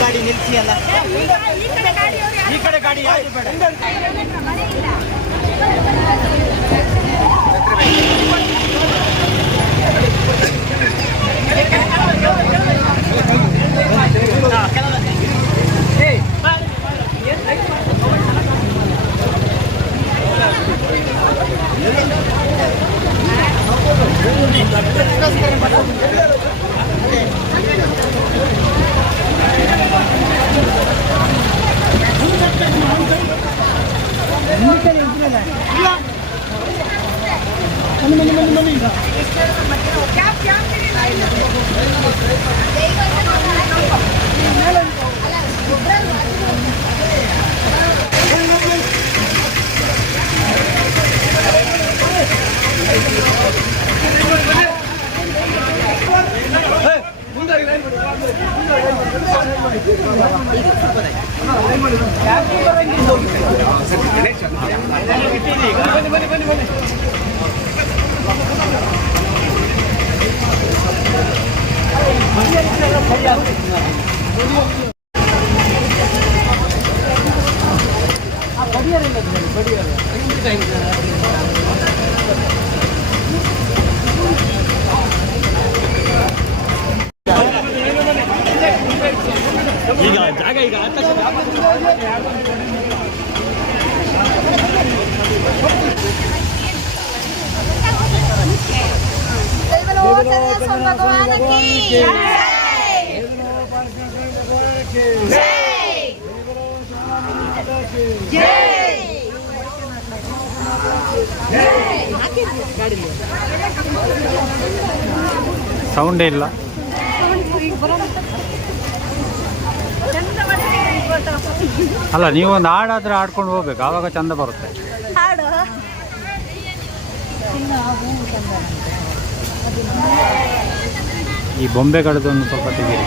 ಗಾಡಿ ನಿಲ್ಸಿ ಅಲ್ಲ ಈ ಕಡೆ ಗಾಡಿ ಯಾವುದು ಬೇಡ. ಈಗ ಜಾಗ ಈಗ भगवान की ಸೌಂಡೇ ಇಲ್ಲ. ಅಲ್ಲ, ನೀವು ಒಂದು ಹಾಡಾದ್ರೆ ಆಡ್ಕೊಂಡು ಹೋಗ್ಬೇಕು, ಆವಾಗ ಚಂದ ಬರುತ್ತೆ. ಈ ಬೊಂಬೆಗಳದ್ದೊಂದು ಸ್ವಲ್ಪ ತೆಗೀರಿ.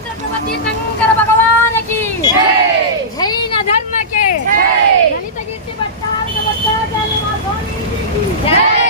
शंकर भगवान की जैन धर्म के ललित कीर्ति भट्टाचार्य स्वामी जी की जय।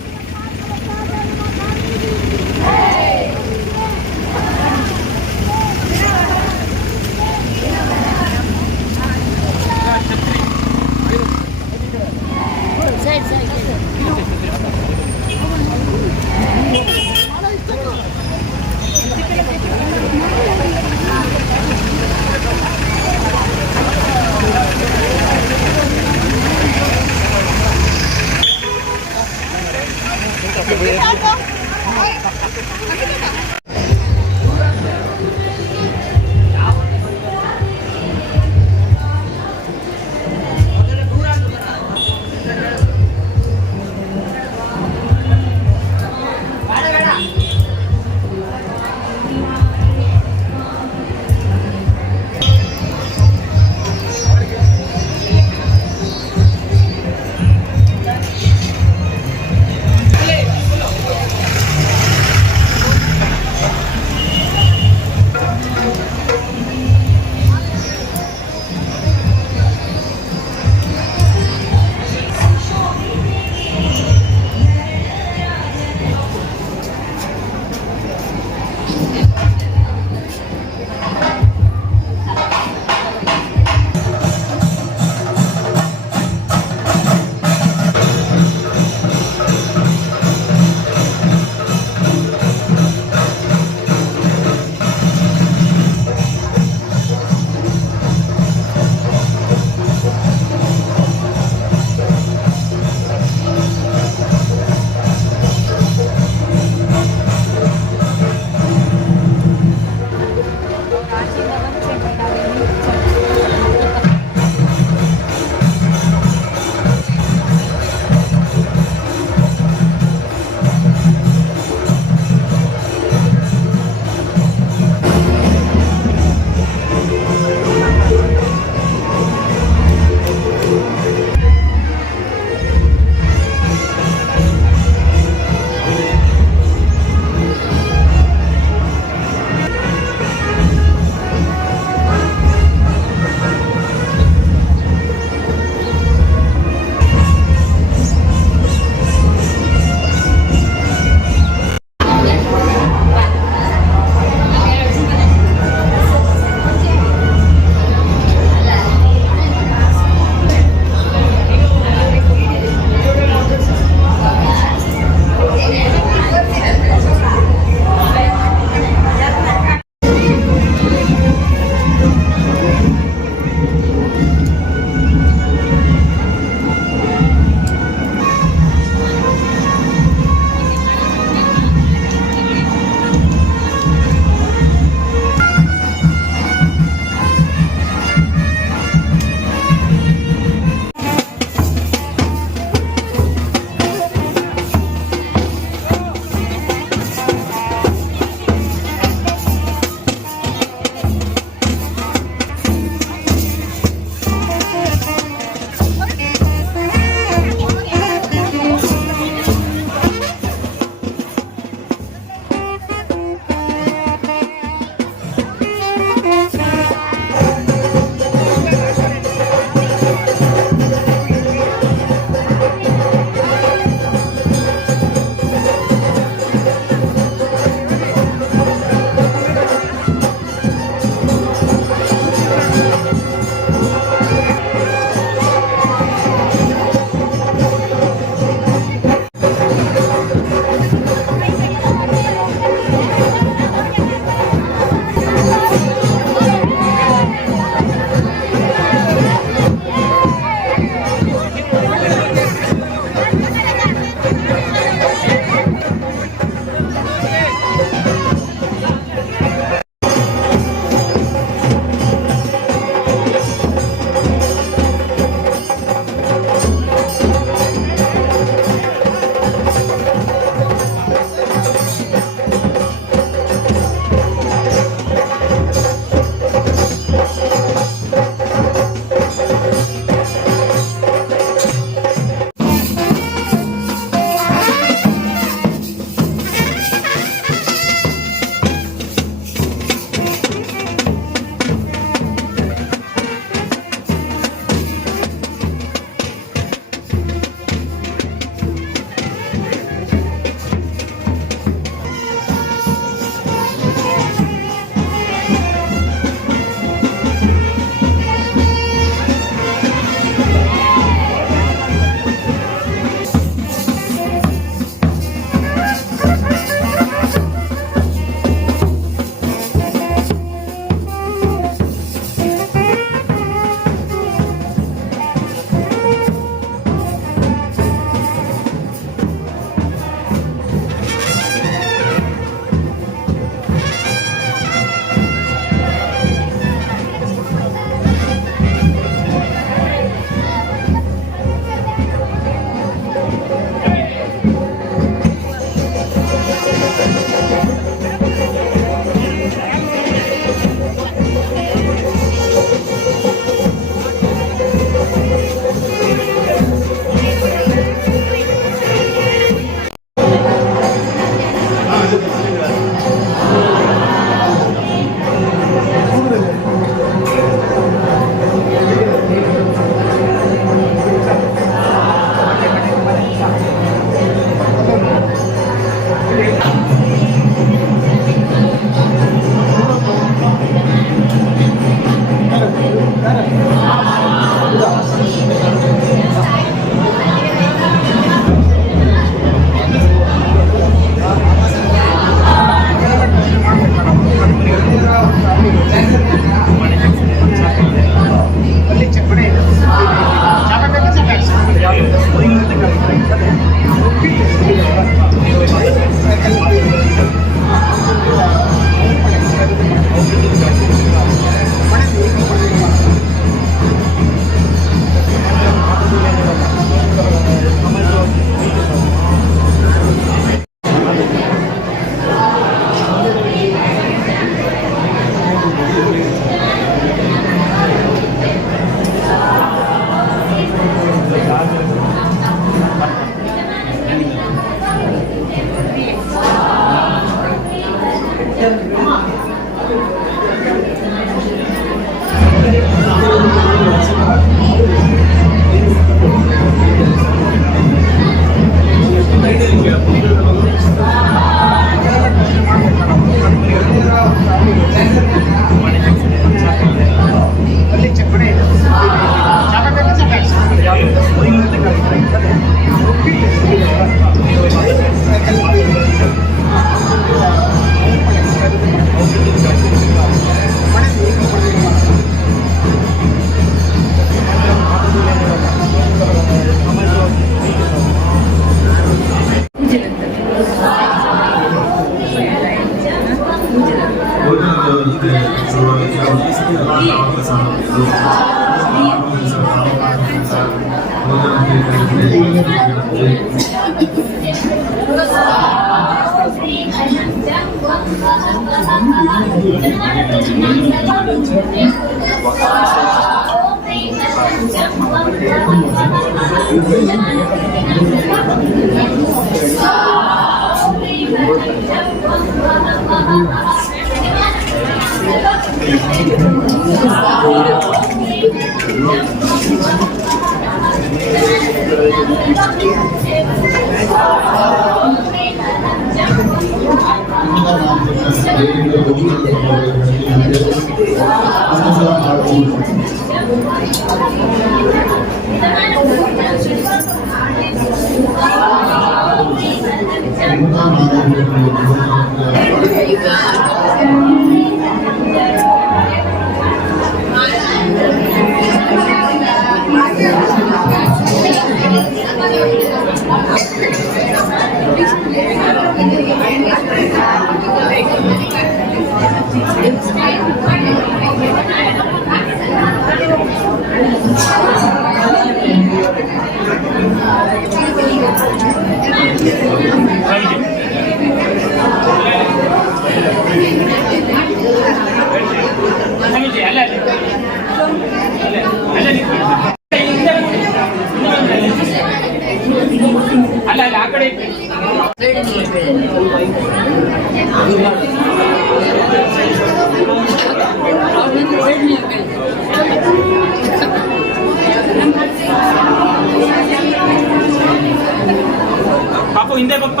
ಪಾಪು ಹಿಂದೆ ಬಪ್ಪ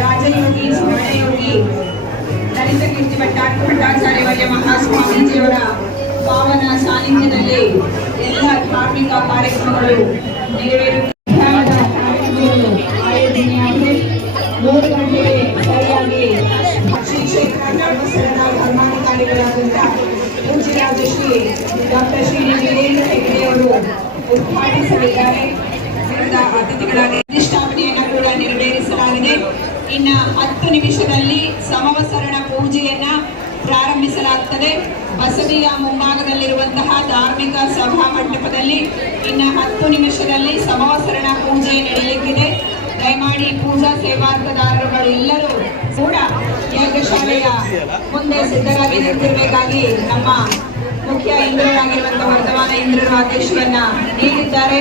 ರಾಜಯೋಗಿ ಸ್ವರ್ಣಯೋಗಿ ಲಲಿತ ಕೀರ್ತಿ ಭಟ್ಟಾಚಾರ್ಯವರ್ಯ ಮಹಾಸ್ವಾಮೀಜಿಯವರ ಪಾವನ ಸಾನ್ನಿಧ್ಯದಲ್ಲಿ ಎಲ್ಲ ಧಾರ್ಮಿಕ ಕಾರ್ಯಕ್ರಮಗಳು ಆಯೋಜನೆಯಾಗಿದೆ. 3 ಗಂಟೆಗೆ ಸರಿಯಾಗಿ ಶ್ರೀ ಕ್ಷೇತ್ರ ಧರ್ಮಸ್ಥಳದ ಧರ್ಮಾಧಿಕಾರಿಗಳಾದಂಥ ಪೂಜ್ಯರಾದ ಶ್ರೀ ಡಾಕ್ಟರ್ ಶ್ರೀ ವೀರೇಂದ್ರ ಹೆಗ್ಗಡೆಯವರು ಉದ್ಘಾಟಿಸಲಿದ್ದಾರೆ. ಅತಿಥಿಗಳಾಗಿ ಪ್ರತಿಷ್ಠಾಪನೆಯನ್ನು ಕೂಡ ನೆರವೇರಿಸಲಾಗಿದೆ. ಇನ್ನು 10 ನಿಮಿಷದಲ್ಲಿ ಸಮವಸರಣ ಪೂಜೆಯನ್ನ ಪ್ರಾರಂಭಿಸಲಾಗುತ್ತದೆ. ಬಸದಿಯ ಮುಂಭಾಗದಲ್ಲಿರುವಂತಹ ಧಾರ್ಮಿಕ ಸಭಾ ಮಂಟಪದಲ್ಲಿ ಇನ್ನು 10 ನಿಮಿಷದಲ್ಲಿ ಸಮವಸರಣ ಪೂಜೆ ನಡೆಯಲಿಕ್ಕಿದೆ. ದಯಮಾಡಿ ಪೂಜಾ ಸೇವಾರ್ಥದಾರರುಗಳು ಎಲ್ಲರೂ ಕೂಡ ಯಾಗಶಾಲೆಯ ಮುಂದೆ ಸಿದ್ಧರಾಗಿ ನಿಂತಿರಬೇಕಾಗಿ ನಮ್ಮ ಮುಖ್ಯ ಇಂದ್ರರಾಗಿರುವಂತಹ ವರ್ಧಮಾನ ಇಂದ್ರರು ಆದೇಶವನ್ನ ನೀಡಿದ್ದಾರೆ.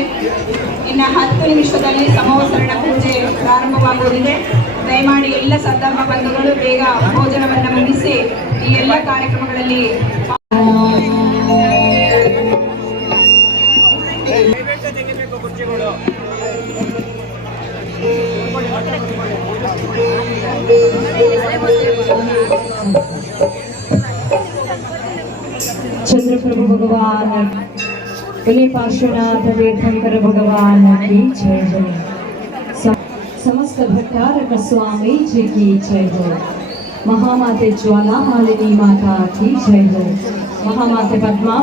ಇನ್ನು 10 ನಿಮಿಷದಲ್ಲಿ ಸಮವಸರಣ ಪೂಜೆ ಪ್ರಾರಂಭವಾಗುವುದಿದೆ. ದಯಮಾಡಿ ಎಲ್ಲ ಸಂದರ್ಭ ಬಂಧುಗಳು ಬೇಗ ಭೋಜನವನ್ನು ಮುಗಿಸಿ ಈ ಎಲ್ಲ ಕಾರ್ಯಕ್ರಮಗಳಲ್ಲಿ चंद्रप्रभु भगवान बले पार्श्वनाथ तीर्थंकर भगवान की जय जय। समस्त भट्टारक स्वामी जी की जय जय। महामाते ज्वाला मालिनी माता की जय जय। महामाते पद्मा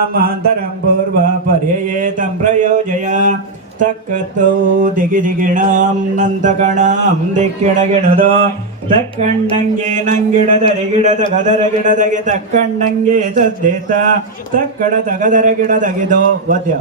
ನಾಮಾಂತರಂ ಪೂರ್ವ ಪರ್ಯಯೇತಂ ಪ್ರಯೋಜಯ ತಕ್ಕತ್ತು ದಿಗಿದಿಗಿಣಾಂ ನಂತಕಣಾಂ ದಿಕ್ಕಿಡಗಿಡದೋ ತಕ್ಕಂಡಂಗೆ ನಂಗಿಡದರೆ ಗಿಡದ ಗದರ ಗಿಡದಗೆ ತಕ್ಕಂಡಂಗೆ ಸದ್ದೇತ ತಕ್ಕಡ ತಗದರ ಗಿಡದಗಿದೋ ವಾದ್ಯ.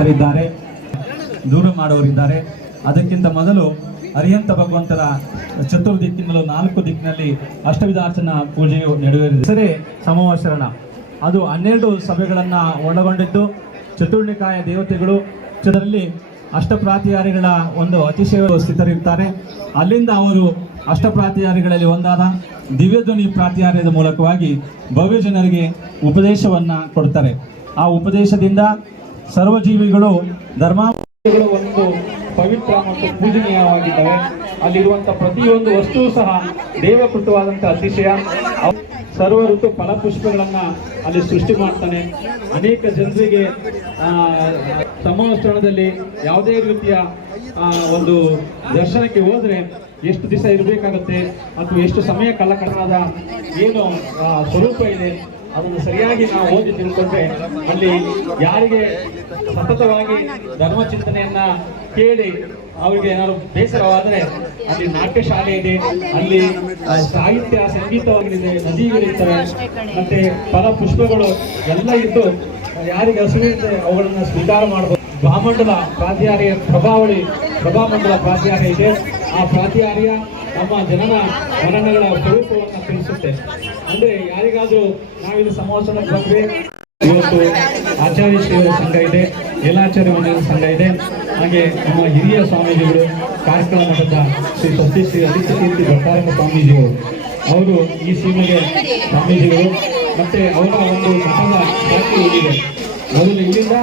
ಭಕ್ತರಿದ್ದಾರೆ, ದೂರ ಮಾಡೋರಿದ್ದಾರೆ. ಅದಕ್ಕಿಂತ ಮೊದಲು ಅರಿಹಂತ ಭಗವಂತರ ಚತುರ್ದಿಕ್ಕಿನಲ್ಲೂ 4 ದಿಕ್ಕಿನಲ್ಲಿ ಅಷ್ಟವಿಧಾರ್ಚನಾ ಪೂಜೆಯು ನಡೆಯಲಿದೆ. ಸರಿ, ಸಮವಸರಣ ಅದು 12 ಸಭೆಗಳನ್ನು ಒಳಗೊಂಡಿದ್ದು ಚತುರ್ಣಿಕಾಯ ದೇವತೆಗಳು ಇದರಲ್ಲಿ ಅಷ್ಟಪ್ರಾತಿಹಾರಿಗಳ ಒಂದು ಅತಿಶಯ ಸ್ಥಿತರಿರ್ತಾರೆ. ಅಲ್ಲಿಂದ ಅವರು ಅಷ್ಟಪ್ರಾತಿಹಾರಿಗಳಲ್ಲಿ ಒಂದಾದ ದಿವ್ಯಧ್ವನಿ ಪ್ರಾತಿಹಾರ್ಯದ ಮೂಲಕವಾಗಿ ಭವ್ಯ ಜನರಿಗೆ ಉಪದೇಶವನ್ನು ಕೊಡ್ತಾರೆ. ಆ ಉಪದೇಶದಿಂದ ಸರ್ವಜೀವಿಗಳು ಧರ್ಮಾಗಳು ಒಂದು ಪವಿತ್ರ ಮತ್ತು ಪೂಜನೀಯವಾಗಿದ್ದಾವೆ. ಅಲ್ಲಿರುವಂಥ ಪ್ರತಿಯೊಂದು ವಸ್ತುವು ಸಹ ದೇವಕೃತವಾದಂಥ ಅತಿಶಯ. ಸರ್ವ ಋತು ಫಲಪುಷ್ಪಗಳನ್ನು ಅಲ್ಲಿ ಸೃಷ್ಟಿ ಮಾಡ್ತಾನೆ. ಅನೇಕ ಜನರಿಗೆ ಸಮವಸ್ತ್ರಣದಲ್ಲಿ ಯಾವುದೇ ರೀತಿಯ ಒಂದು ದರ್ಶನಕ್ಕೆ ಹೋದರೆ ಎಷ್ಟು ದಿವಸ ಇರಬೇಕಾಗುತ್ತೆ ಅಥವಾ ಎಷ್ಟು ಸಮಯ ಕಳ್ಳಕಡದ ಏನು ಸ್ವರೂಪ ಇದೆ ಅದನ್ನು ಸರಿಯಾಗಿ ನಾವು ಓದಿ ತಿಳ್ಕೊಂಡ್ರೆ ಅಲ್ಲಿ ಯಾರಿಗೆ ಸತತವಾಗಿ ಧರ್ಮಚಿಂತನೆಯನ್ನ ಕೇಳಿ ಅವರಿಗೆ ಏನಾದ್ರು ಬೇಸರವಾದರೆ ಅಲ್ಲಿ ನಾಟ್ಯ ಶಾಲೆ ಇದೆ, ಅಲ್ಲಿ ಸಾಹಿತ್ಯ ಸಂಗೀತವಾಗಲಿದೆ, ನದಿಗಳಿರ್ತವೆ, ಮತ್ತೆ ಫಲ ಪುಷ್ಪಗಳು ಎಲ್ಲ ಇದ್ದು ಯಾರಿಗೆ ಹಸುವಿದೆ ಅವುಗಳನ್ನು ಸ್ವೀಕಾರ ಮಾಡಬಹುದು. ಬ್ರಹ್ಮಂಡಲ ಪ್ರಾತಿಹಾರ್ಯ ಪ್ರಭಾಮಂಡಲ ಪ್ರಾತಿಹಾರ್ಯ ಇದೆ. ಆ ಪ್ರಾತಿಹಾರ್ಯ ನಮ್ಮ ಜನನ ಮರಣಗಳ ಸ್ವರೂಪವನ್ನು ತಿಳಿಸುತ್ತೆ. ಅಂದ್ರೆ ಯಾರಿಗಾದ್ರೂ ನಾವಿಲ್ಲಿ ಸಮವಸನಕ್ಕೆ ಬಂದ್ರೆ ಇವತ್ತು ಆಚಾರ್ಯ ಶ್ರೀಗಳ ಸಂಘ ಇದೆ, ಯಲಾಚಾರ್ಯ ಮಂಡಲದ ಸಂಘ ಇದೆ, ಹಾಗೆ ನಮ್ಮ ಹಿರಿಯ ಸ್ವಾಮೀಜಿಗಳು ಕಾರ್ಯಕ್ರಮ ಮಠದ ಶ್ರೀ ಸತ್ಯಶ್ರೀ ಅತಿಥಿ ಭಟ್ಟಾರಕ ಸ್ವಾಮೀಜಿಗಳು ಅವರು ಈ ಸೀಮೆಗೆ ಸ್ವಾಮೀಜಿಗಳು. ಮತ್ತೆ ಅವರ ಒಂದು ಮಠದ ಶಾಖೆ ಇದೆ. ಮೊದಲು ಇಲ್ಲಿಂದ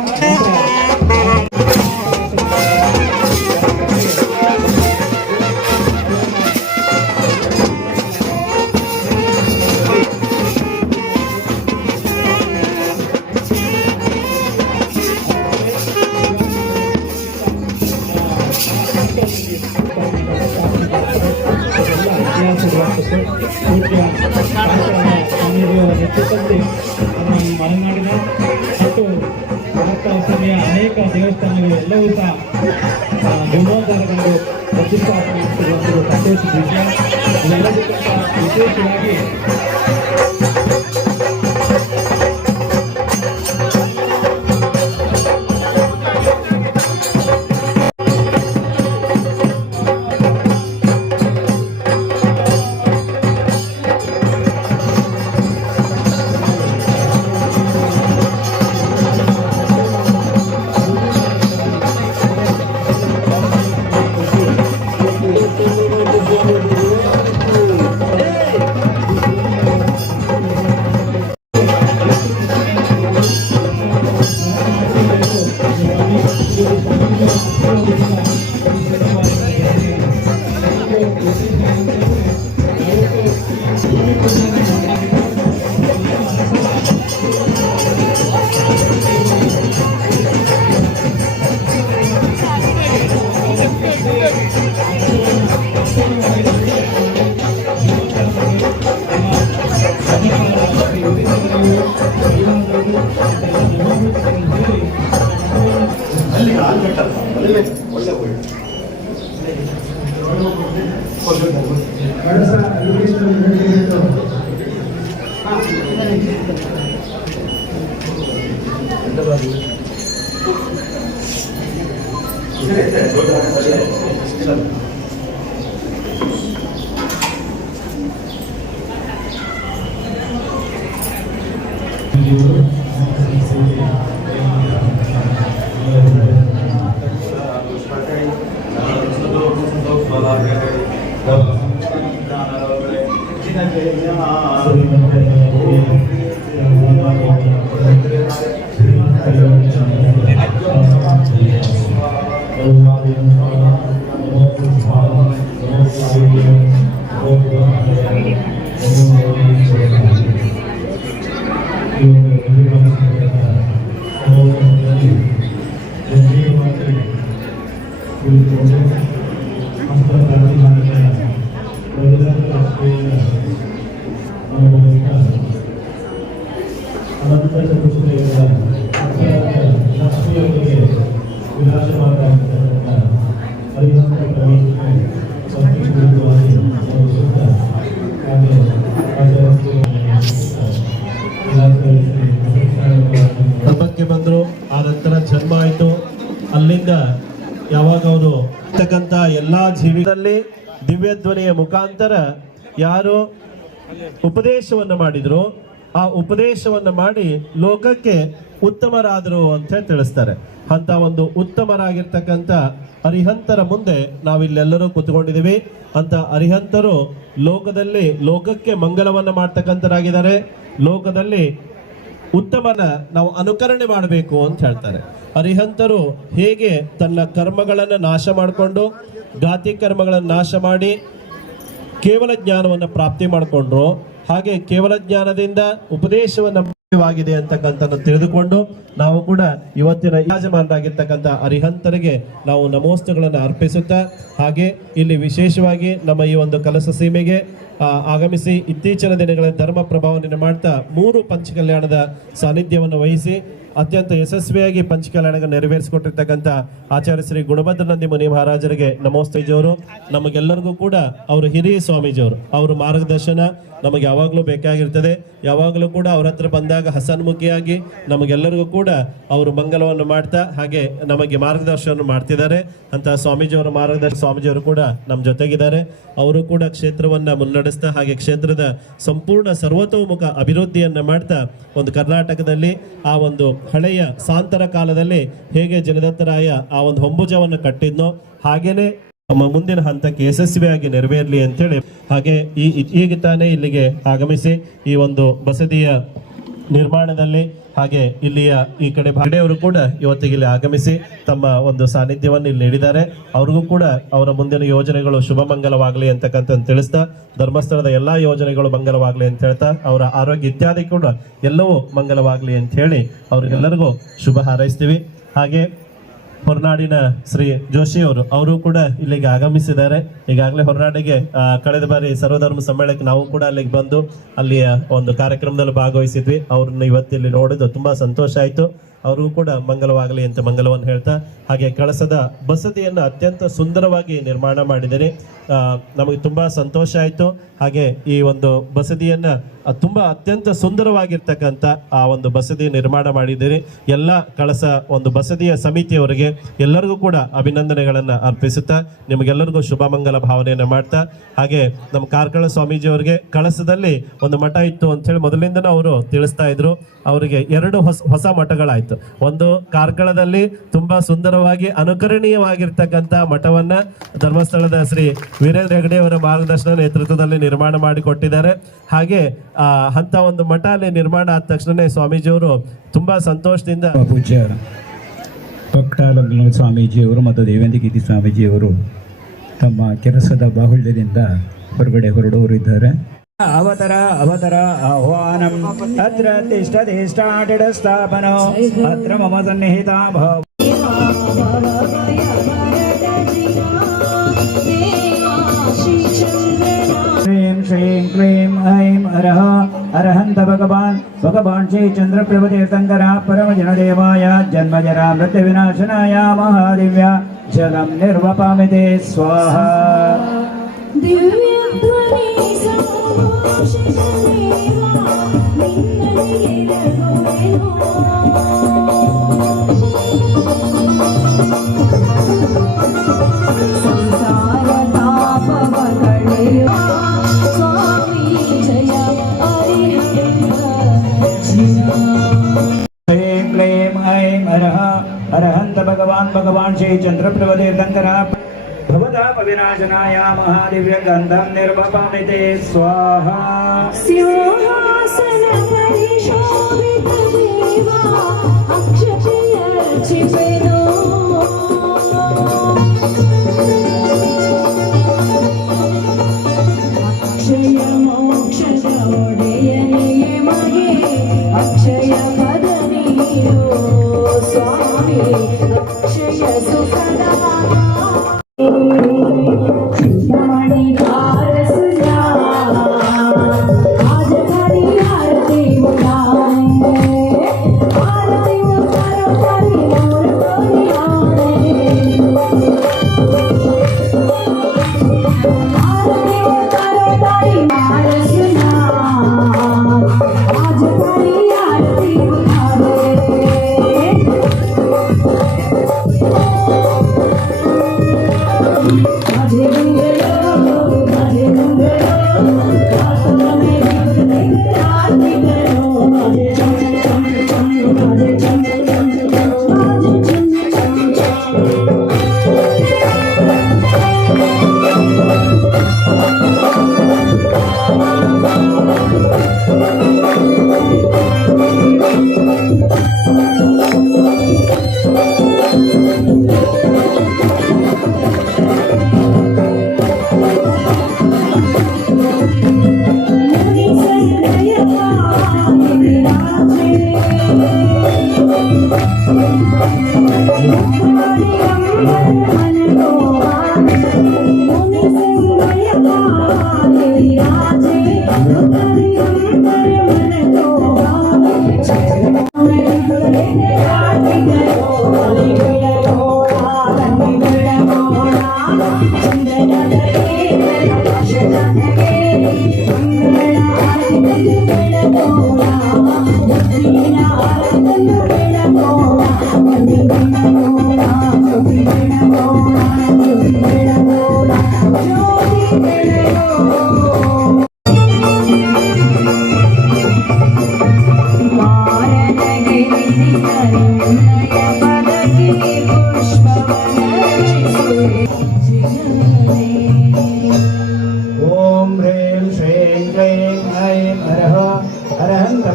ಮಲೆನಾಡಿನ ಮತ್ತು ಭಾರತದ ಅನೇಕ ದೇವಸ್ಥಾನಗಳು ಎಲ್ಲವೂ ಸಹ ಜೀರ್ಣೋದ್ಧಾರಗೊಂಡು ಪ್ರತಿಷ್ಠಾಪನೆ ಸಂತೋಷ ವಿಷಯ. ಇದೆಲ್ಲದಕ್ಕಿಂತ ವಿಶೇಷವಾಗಿ ಧರ್ಮಕ್ಕೆ ಬಂದರು. ಆ ನಂತರ ಜನ್ಮ ಆಯಿತು. ಕಡೆಯಿಂದ ಯಾವಾಗ ಅವರು ಇರ್ತಕ್ಕಂಥ ಎಲ್ಲಾ ಜೀವಿಗಳಲ್ಲಿ ದಿವ್ಯ ಧ್ವನಿಯ ಮುಖಾಂತರ ಯಾರು ಉಪದೇಶವನ್ನ ಮಾಡಿದ್ರು ಆ ಉಪದೇಶವನ್ನ ಮಾಡಿ ಲೋಕಕ್ಕೆ ಉತ್ತಮರಾದರು ಅಂತ ತಿಳಿಸ್ತಾರೆ. ಅಂತ ಒಂದು ಉತ್ತಮರಾಗಿರ್ತಕ್ಕಂಥ ಅರಿಹಂತರ ಮುಂದೆ ನಾವಿಲ್ಲೆಲ್ಲರೂ ಕೂತ್ಕೊಂಡಿದ್ದೀವಿ. ಅಂತ ಅರಿಹಂತರು ಲೋಕಕ್ಕೆ ಮಂಗಲವನ್ನ ಮಾಡ್ತಕ್ಕಂಥರಾಗಿದ್ದಾರೆ. ಲೋಕದಲ್ಲಿ ಉತ್ತಮನ ನಾವು ಅನುಕರಣೆ ಮಾಡಬೇಕು ಅಂತ ಹೇಳ್ತಾರೆ. ಅರಿಹಂತರು ಹೇಗೆ ತನ್ನ ಕರ್ಮಗಳನ್ನು ನಾಶ ಮಾಡಿಕೊಂಡು ಘಾತಿ ಕರ್ಮಗಳನ್ನು ನಾಶ ಮಾಡಿ ಕೇವಲ ಜ್ಞಾನವನ್ನು ಪ್ರಾಪ್ತಿ ಮಾಡಿಕೊಂಡ್ರು, ಹಾಗೆ ಕೇವಲ ಜ್ಞಾನದಿಂದ ಉಪದೇಶವನ್ನು ಆಗಿದೆ ಅಂತಕ್ಕಂಥ ತಿಳಿದುಕೊಂಡು ನಾವು ಕೂಡ ಇವತ್ತಿನ ಯಜಮಾನರಾಗಿರ್ತಕ್ಕಂಥ ಅರಿಹಂತರಿಗೆ ನಾವು ನಮೋಸ್ತುಗಳನ್ನು ಅರ್ಪಿಸುತ್ತಾ, ಹಾಗೆ ಇಲ್ಲಿ ವಿಶೇಷವಾಗಿ ನಮ್ಮ ಈ ಒಂದು ಕಲಸ ಸೀಮೆಗೆ ಆಗಮಿಸಿ ಇತ್ತೀಚಿನ ದಿನಗಳ ಧರ್ಮ ಪ್ರಭಾವನೆಯನ್ನು ಮಾಡ್ತಾ 3 ಪಂಚಕಲ್ಯಾಣದ ಸಾನ್ನಿಧ್ಯವನ್ನು ವಹಿಸಿ ಅತ್ಯಂತ ಯಶಸ್ವಿಯಾಗಿ ಪಂಚಕಲ್ಯಾಣ ನೆರವೇರಿಸಿಕೊಟ್ಟಿರ್ತಕ್ಕಂಥ ಆಚಾರ್ಯ ಶ್ರೀ ಗುಣಭದ್ರನಂದಿ ಮುನಿ ಮಹಾರಾಜರಿಗೆ ನಮೋಸ್ತೇಜಿಯವರು. ನಮಗೆಲ್ಲರಿಗೂ ಕೂಡ ಅವರು ಹಿರಿಯ ಸ್ವಾಮೀಜಿಯವರು, ಅವರ ಮಾರ್ಗದರ್ಶನ ನಮಗೆ ಯಾವಾಗಲೂ ಬೇಕಾಗಿರ್ತದೆ. ಯಾವಾಗಲೂ ಕೂಡ ಅವ್ರ ಹತ್ರ ಬಂದಾಗ ಹಸನ್ಮುಖಿಯಾಗಿ ನಮಗೆಲ್ಲರಿಗೂ ಕೂಡ ಅವರು ಮಂಗಲವನ್ನು ಮಾಡ್ತಾ ಹಾಗೆ ನಮಗೆ ಮಾರ್ಗದರ್ಶನ ಮಾಡ್ತಿದ್ದಾರೆ. ಅಂತ ಸ್ವಾಮೀಜಿಯವರ ಮಾರ್ಗದರ್ಶನ ಸ್ವಾಮೀಜಿಯವರು ಕೂಡ ನಮ್ಮ ಜೊತೆಗಿದ್ದಾರೆ. ಅವರು ಕೂಡ ಕ್ಷೇತ್ರವನ್ನು ಮುನ್ನಡೆಸ್ತಾ ಹಾಗೆ ಕ್ಷೇತ್ರದ ಸಂಪೂರ್ಣ ಸರ್ವತೋಮುಖ ಅಭಿವೃದ್ಧಿಯನ್ನು ಮಾಡ್ತಾ ಒಂದು ಕರ್ನಾಟಕದಲ್ಲಿ ಆ ಒಂದು ಹಳೆಯ ಸಾಂತರ ಕಾಲದಲ್ಲಿ ಹೇಗೆ ಜಲದತ್ತರಾಯ ಆ ಒಂದು ಹೊಂಬುಜವನ್ನು ಕಟ್ಟಿದ್ನೋ ಹಾಗೇನೆ ನಮ್ಮ ಮುಂದಿನ ಹಂತಕ್ಕೆ ಯಶಸ್ವಿಯಾಗಿ ನೆರವೇರಲಿ ಅಂತೇಳಿ, ಹಾಗೆ ಈಗ ತಾನೇ ಇಲ್ಲಿಗೆ ಆಗಮಿಸಿ ಈ ಒಂದು ಬಸದಿಯ ನಿರ್ಮಾಣದಲ್ಲಿ ಹಾಗೆ ಇಲ್ಲಿಯ ಈ ಕಡೆ ಭಾಗಡೆಯವರು ಕೂಡ ಇವತ್ತಿಗೆ ಇಲ್ಲಿ ಆಗಮಿಸಿ ತಮ್ಮ ಒಂದು ಸಾನ್ನಿಧ್ಯವನ್ನು ಇಲ್ಲಿ ನೀಡಿದ್ದಾರೆ. ಅವ್ರಿಗೂ ಕೂಡ ಅವರ ಮುಂದಿನ ಯೋಜನೆಗಳು ಶುಭ ಮಂಗಲವಾಗಲಿ ಅಂತಕ್ಕಂಥ ತಿಳಿಸ್ತಾ, ಧರ್ಮಸ್ಥಳದ ಎಲ್ಲಾ ಯೋಜನೆಗಳು ಮಂಗಲವಾಗಲಿ ಅಂತ ಹೇಳ್ತಾ, ಅವರ ಆರೋಗ್ಯ ಇತ್ಯಾದಿ ಕೂಡ ಎಲ್ಲವೂ ಮಂಗಲವಾಗಲಿ ಅಂತ ಹೇಳಿ ಅವರಿಗೆಲ್ಲರಿಗೂ ಶುಭ ಹಾರೈಸ್ತೀವಿ. ಹಾಗೆ ಹೊರನಾಡಿನ ಶ್ರೀ ಜೋಶಿ ಅವರು ಕೂಡ ಇಲ್ಲಿಗೆ ಆಗಮಿಸಿದ್ದಾರೆ. ಈಗಾಗಲೇ ಹೊರನಾಡಿಗೆ ಕಳೆದ ಬಾರಿ ಸರ್ವಧರ್ಮ ಸಮ್ಮೇಳನಕ್ಕೆ ನಾವು ಕೂಡ ಅಲ್ಲಿಗೆ ಬಂದು ಅಲ್ಲಿಯ ಒಂದು ಕಾರ್ಯಕ್ರಮದಲ್ಲಿ ಭಾಗವಹಿಸಿದ್ವಿ. ಅವ್ರನ್ನ ಇವತ್ತಿಲ್ಲಿ ನೋಡಿದ್ದು ತುಂಬಾ ಸಂತೋಷ ಆಯ್ತು. ಅವ್ರಿಗೂ ಕೂಡ ಮಂಗಲವಾಗಲಿ ಅಂತ ಮಂಗಲವನ್ನು ಹೇಳ್ತಾ, ಹಾಗೆ ಕಳಸದ ಬಸದಿಯನ್ನು ಅತ್ಯಂತ ಸುಂದರವಾಗಿ ನಿರ್ಮಾಣ ಮಾಡಿದ್ದೀರಿ. ನಮಗೆ ತುಂಬಾ ಸಂತೋಷ ಆಯ್ತು. ಹಾಗೆ ಈ ಒಂದು ಬಸದಿಯನ್ನ ತುಂಬಾ ಅತ್ಯಂತ ಸುಂದರವಾಗಿರ್ತಕ್ಕಂಥ ಆ ಒಂದು ಬಸದಿ ನಿರ್ಮಾಣ ಮಾಡಿದ್ದೀರಿ. ಎಲ್ಲ ಕಳಸ ಒಂದು ಬಸದಿಯ ಸಮಿತಿಯವರಿಗೆ ಎಲ್ಲರಿಗೂ ಕೂಡ ಅಭಿನಂದನೆಗಳನ್ನ ಅರ್ಪಿಸುತ್ತಾ ನಿಮಗೆಲ್ಲರಿಗೂ ಶುಭ ಮಂಗಲ ಭಾವನೆಯನ್ನ ಮಾಡ್ತಾ, ಹಾಗೆ ನಮ್ಮ ಕಾರ್ಕಳ ಸ್ವಾಮೀಜಿಯವರಿಗೆ ಕಳಸದಲ್ಲಿ ಒಂದು ಮಠ ಇತ್ತು ಅಂತ ಹೇಳಿ ಮೊದಲಿಂದನೂ ಅವರು ತಿಳಿಸ್ತಾ ಇದ್ರು. ಅವರಿಗೆ 2 ಹೊಸ ಮಠಗಳಾಯ್ತು. ಒಂದು ಕಾರ್ಕಳದಲ್ಲಿ ತುಂಬಾ ಸುಂದರವಾಗಿ ಅನುಕರಣೀಯವಾಗಿರ್ತಕ್ಕಂಥ ಮಠವನ್ನ ಧರ್ಮಸ್ಥಳದ ಶ್ರೀ ವೀರೇಂದ್ರ ಹೆಗಡೆ ಅವರ ಮಾರ್ಗದರ್ಶನ ನೇತೃತ್ವದಲ್ಲಿ ನಿರ್ಮಾಣ ಮಾಡಿಕೊಟ್ಟಿದ್ದಾರೆ. ಹಾಗೆ ಅಂತ ಒಂದು ಮಠ ಅಲ್ಲಿ ನಿರ್ಮಾಣ ಆದ ತಕ್ಷಣ ಸ್ವಾಮೀಜಿಯವರು ತುಂಬಾ ಸಂತೋಷದಿಂದ ಪೂಜ್ಯ ಭಕ್ತಾಲಗ್ನ ಸ್ವಾಮೀಜಿಯವರು ಮತ್ತು ದೇವೇಂದ್ರಗಿರಿ ಸ್ವಾಮೀಜಿಯವರು ತಮ್ಮ ಕೆಲಸದ ಬಾಹುಳ್ಯದಿಂದ ಹೊರಗಡೆ ಹೊರಡೋರಿದ್ದಾರೆ. ಅವತರ ಆಹ್ವಾನಂ ಅತ್ರ ತಿಷ್ಠತಿ ಸ್ಟಾರ್ಟೆಡ್ ಸ್ಥಾಪನೋ ಅತ್ರ ಮಮ ಸನ್ನಿಹಿತಾ ಭಾವ ಶ್ರೀಂ ಕ್ಲೀಂ ಐಂ ಅರಹ ಅರಹಂತ ಭಗವಾನ್ ಶ್ರೀ ಚಂದ್ರಪ್ರಭ ತೀರ್ಥಂಕರ ಪರಮ ಜನದೇವಾಯ ಜನ್ಮಜರಾ ಮೃತ್ಯು ವಿನಾಶನಾಯ ಮಹಾದಿವ್ಯ ಜಲಂ ನಿರ್ವಪಾಮಿತೆ ಸ್ವಾಹ. अरहंत भगवान श्री चंद्रप्रभ तीर्थंकर भवताप विनाशनाय महादिव्य गंधं निर्वपामिते स्वाहा. सिंहासन परिशोभित देवा अक्षयर्चिपेनो अक्षय मोक्ष ओडेयने मगे अक्षय पद नीरो स्वामी अक्षय सुखदाता Oh ಓಂ ಹ್ರೀಂ ಶ್ರೀಂ ಕ್ಲೀಂ ಐಂ ಹರಃ ಹರಹಂತ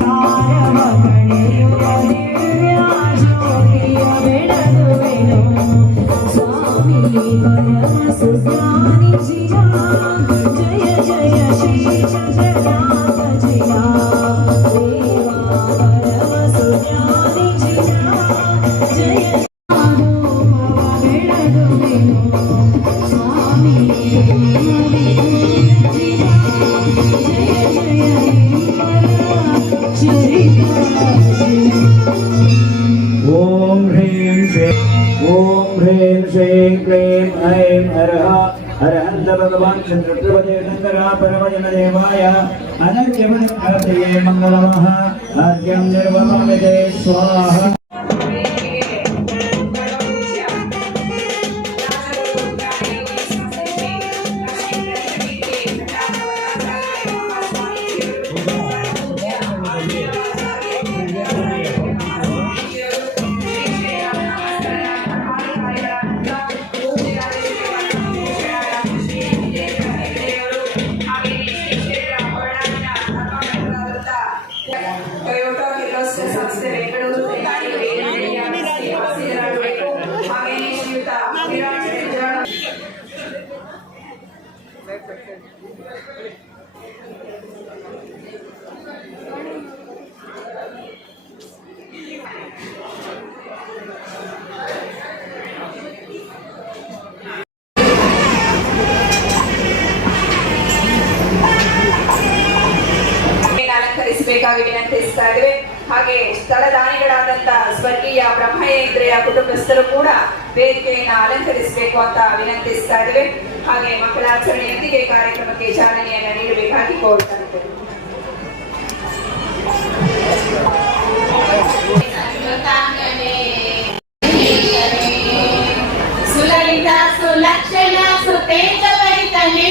ಓಂ ಹ್ರೀಂ ಶ್ರೀಂ ಕ್ಲೀಂ ಐಂ ಹರಃ ಹರಹಂತ ಭಗವಾನ್ ಚಂದ್ರಪ್ರಭೇ ಶಂಕರ ಪರಮಜನ ದೇವಾಯ ಅನರ್ಘ್ಯಮನುಜ್ಞಾತಯೇ ಮಂಗಳಮಃ ಅರ್ಘ್ಯಂ ನಿರ್ವಮಯತೆ ಸ್ವಾಹ. ಟೊಯೋಟಾ ಕಿರ್ಲೋಸ್ಕರ್ ಸಂಸ್ಥೆ ಬೆಂಗಳೂರು ಹಾಗೆಯೇ ಶ್ರೀಯುತ ವಿರಾಟ್ ರೆಂಜಾಳ ಅಲಂಕರಿಸಬೇಕಾಗಿ ವಿನಂತಿಸ್ತಾ ಇದ್ದೇವೆ. ಹಾಗೆ ಸ್ಥಳದಾನಿಗಳಾದಂತ ಸ್ವರ್ಗೀಯ ಬ್ರಹ್ಮಯೇಂದ್ರಿಯ ಕುಟುಂಬಸ್ಥರು ಕೂಡ ವೇದಿಕೆಯನ್ನು ಅಲಂಕರಿಸಬೇಕು ಅಂತ ವಿನಂತಿಸ್ತಾ ಇದ್ದೇವೆ. ಹಾಗೆ ಮಕ್ಕಳಾಚರಣೆಯೊಂದಿಗೆ ಕಾರ್ಯಕ್ರಮಕ್ಕೆ ಚಾಲನೆಯನ್ನು ನೀಡಬೇಕಾಗಿ ಕೋರ್ತಾ ಇದ್ದೇವೆ. ಸುಲಲಿತಾ ಸುಲಕ್ಷಣ ಸುತೇಜವರಿತನೆ